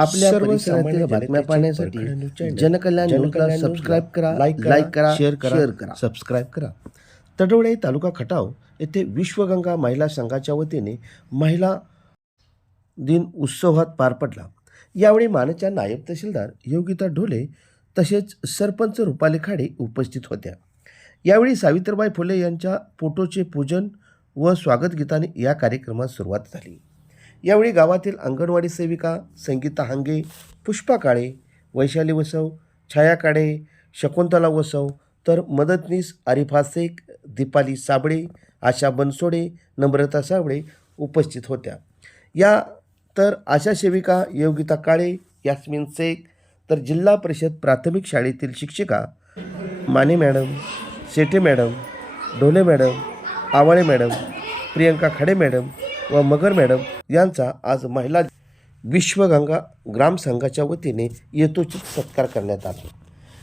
आपल्या सर्व परिसरातील सामान्य बातम्या पाहण्यासाठी जनकल्याण न्यूजला सबस्क्राईब करा लाईक शेअर करा, शेअर करा सबस्क्राईब करा. तडवळे तालुका खटाव येथे विश्वगंगा महिला संघाच्या वतीने महिला दिन उत्सवात पार पडला. यावेळी मानच्या नायब तहसीलदार योगिता ढोले तसेच सरपंच रुपाली खाडे उपस्थित होत्या. यावेळी सावित्रीबाई फुले यांच्या फोटोचे पूजन व स्वागत गीताने या कार्यक्रमात सुरुवात झाली. यावेळी गावातील अंगणवाडी सेविका संगीता हांगे पुष्पा काळे वैशाली वसव छाया काळे शकुंतला वसव तर मदतनीस आरिफा शेख दीपाली साबळे आशा बनसोडे नम्रता साबळे उपस्थित होत्या. या तर आशा सेविका योगिता काळे यास्मिन शेख तर जिल्हा परिषद प्राथमिक शाळेतील शिक्षिका Mane madam Shete madam Dhole madam Awale madam Priyanka Khade madam व मगर मॅडम यांचा आज महिला विश्वगंगा ग्रामसंघाच्या वतीने यथोचित सत्कार करण्यात आला.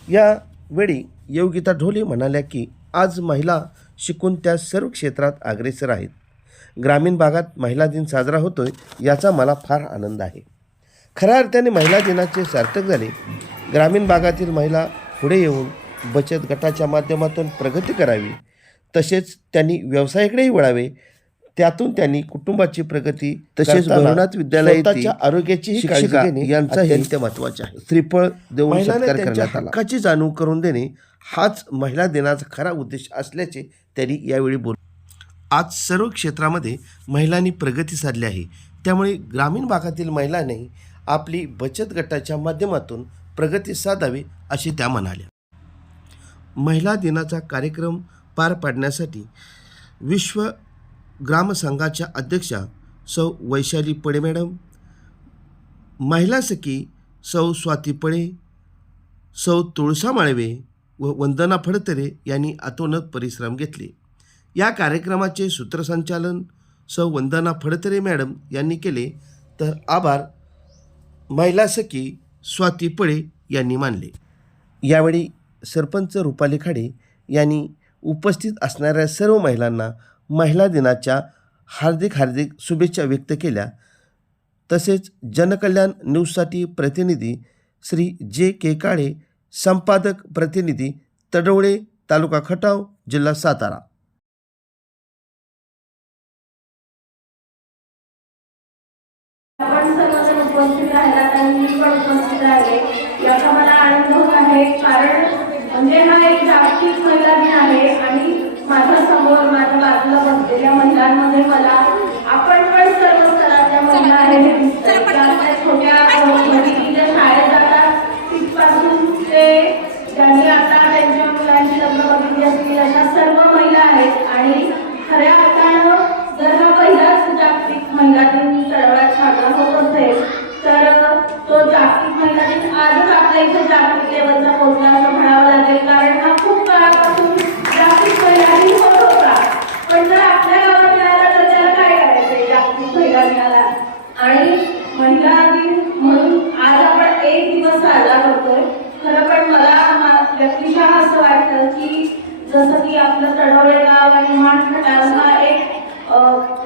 यावेळी योगिता ढोले म्हणाल्या की आज महिला शिकून त्या सर्व क्षेत्रात अग्रेसर आहेत. ग्रामीण भागात महिला दिन साजरा होतोय याचा मला फार आनंद आहे. खऱ्या अर्थाने महिला दिनाचे सार्थक झाले. ग्रामीण भागातील महिला पुढे येऊन बचत गटाच्या माध्यमातून प्रगती करावी. तसेच त्यांनी व्यवसायाकडेही वळावे. त्यातून त्यांनी कुटुंबाची प्रगती तसेच भवनात विद्यालयाची स्वतःच्या आरोग्याची शिक्षिका घेणे यांचाही अत्यंत महत्त्वाचे आहे. श्रीफळ देऊन सत्कार करण्यात आला. हक्काची जाणीव करून देणे हाच महिला दिनाचा खरा उद्देश असल्याचे त्यांनी यावेळी बोल आज सर्व क्षेत्रामध्ये महिलांनी प्रगती साधली आहे. त्यामुळे ग्रामीण भागातील महिलांनी आपली बचत गटाच्या माध्यमातून प्रगती साधावी अशी त्या म्हणाल्या. महिला दिनाचा कार्यक्रम पार पाडण्यासाठी विश्व ग्रामसंघाच्या अध्यक्षा सौ वैशाली पडे मॅडम महिला सखी सौ स्वाती पळे सौ तुळसा माळवे व वंदना फडतरे यांनी अतोनात परिश्रम घेतले. या कार्यक्रमाचे सूत्रसंचालन सौ वंदना फडतरे मॅडम यांनी केले. तर आभार महिला सखी स्वाती पळे यांनी मानले. यावेळी सरपंच रुपाली खाडे यांनी उपस्थित असणाऱ्या सर्व महिलांना महिला दिनाच्या हार्दिक हार्दिक शुभेच्छा व्यक्त केल्या. तसेच जनकल्याण न्यूजसाठी प्रतिनिधी श्री जे के काळे संपादक प्रतिनिधी तडवळे तालुका खटाव जिल्हा सातारा. आपण सर्वजण उपस्थित राहिलात आणि मी पण उपस्थित राहिले याचा मला आनंद होत आहे. कारण म्हणजे हा एक जागतिक महिला दिन आहे आणि माझ्यासमोर माझ्या बाजूला बसलेल्या महिलांमध्ये मला आपण पण सर्व स्तरातल्या महिला आहेत हे दिसतंय. त्या आपल्या छोट्या घरी ज्या शाळेत जातात तिथपासून ते ज्यांनी आता त्यांच्या मुलांची लग्न बघितली असतील अशा सर्व महिला आहेत आणि खऱ्या अर्थानं जर हा पहिलाच जागतिक महिला दिन तळवळ्यात साजरा होत असेल तर तो जागतिक महिला दिन आजच आपल्या इथे जागतिक लेवलचा पोहोचला असं म्हणावं लागेल कारण हा खूप काळापासून जागतिक महिला दिन होत होता पण जर आपल्या गावात मिळाला तर त्याला काय करायचंय जागतिक महिला दिनाला आणि महिला दिन म्हणून आज आपण एक दिवस साजरा करतोय खरं पण मला मा- व्यक्तिशः असं वाटतं की जसं की आपलं तडवळे गाव आणि मान खटाव एक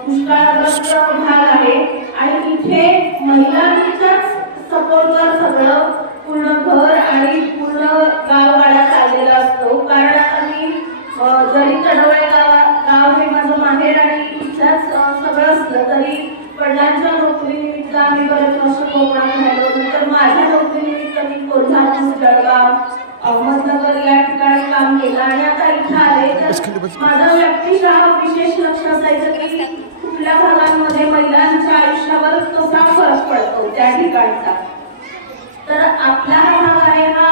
दुष्काळग्रस्त भाग आहे. आणि तिथे महिलांच्याच सपोर्टवर सगळं पूर्ण घर आणि पूर्ण गाववाडा चाललेला असतो कारण आता मी अ, जरी तडवळे गाव गाव हे माझं माहेर आणि इथंच अ, सगळं असलं तरी वडिलांच्या नोकरीनिमित्त आम्ही बरेच वर्ष कोकणात राहिलो नंतर माझ्या नोकरीनिमित्त मी कोल्हापूर जळगाव अहमदनगर या ठिकाणी काम केलं आणि आता इथं माझा तर व्यक्तिशः विशेष लक्ष असायचं की कुठल्या भागांमध्ये महिलांच्या आयुष्यावर कसा फरक पडतो त्या ठिकाणचा? तर आपला हा भाग आहे हा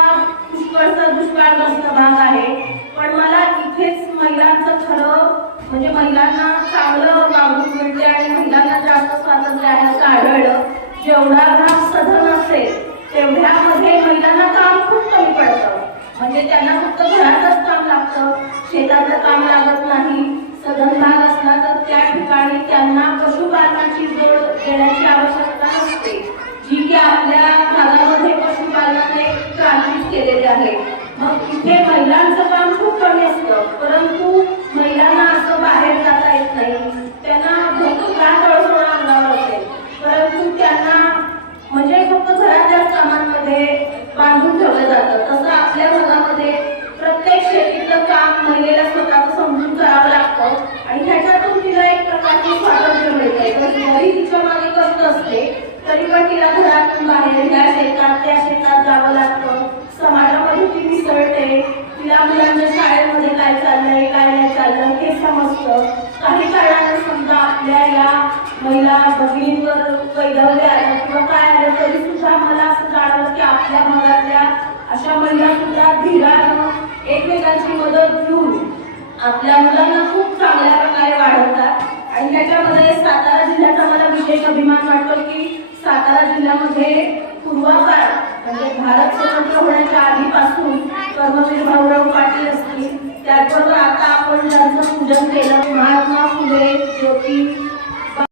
पुष्कळचा दुष्काळग्रस्त भाग आहे. पण मला इथेच महिलांचं खरं म्हणजे महिलांना चांगलं वागणूक मिळते आणि महिलांना जास्त स्वातंत्र्य आहे असं आढळलं जेवढा भाग सधन असेल तेवढ्यामध्ये महिलांना काम खूप कमी पडतं म्हणजे त्यांना फक्त घरातच काम लागतं शेताचं काम लागत नाही. सघन भाग असला तर त्या ठिकाणी त्यांना पशुपालनाची जोड देण्याची आवश्यकता नसते. जी की आपल्या भागामध्ये पशुपालनाने क्रांतीच केलेली आहे मग इथे महिलांचं काम खूप कमी असतं परंतु महिलांना असं बाहेर जाता येत नाही त्यांना भरपूर काम अडचण अंगावर असेल परंतु त्यांना म्हणजे फक्त घरात असते तरी पण तिला घरातून बाहेर या शेतात त्या शेतात जावं लागतं. समाजामध्ये ती मिसळते. तिला मुलांच्या शाळेमध्ये काय चाललंय काय नाही चाललं हे समजतं. काही कारणाने समजा आपल्या या महिला भगिनींवर वैधवल्या आलं किंवा काय आलं तरी सुद्धा मला असं जाणवलं की आपल्या भागातल्या अशा महिला सुद्धा धीरानं एकमेकांची मदत घेऊन आपल्या मुलांना खूप चांगल्या प्रकारे वाढवतात. आणि त्याच्यामध्ये सातारा जिल्ह्याचा मला विशेष अभिमान वाटतो की सातारा जिल्ह्यामध्ये पूर्वापार म्हणजे भारत स्वतंत्र होण्याच्या आधीपासून कर्मवीर भाऊराव पाटील असतील त्याचबरोबर आता आपण ज्यांचं पूजन केलं महात्मा फुले ज्योती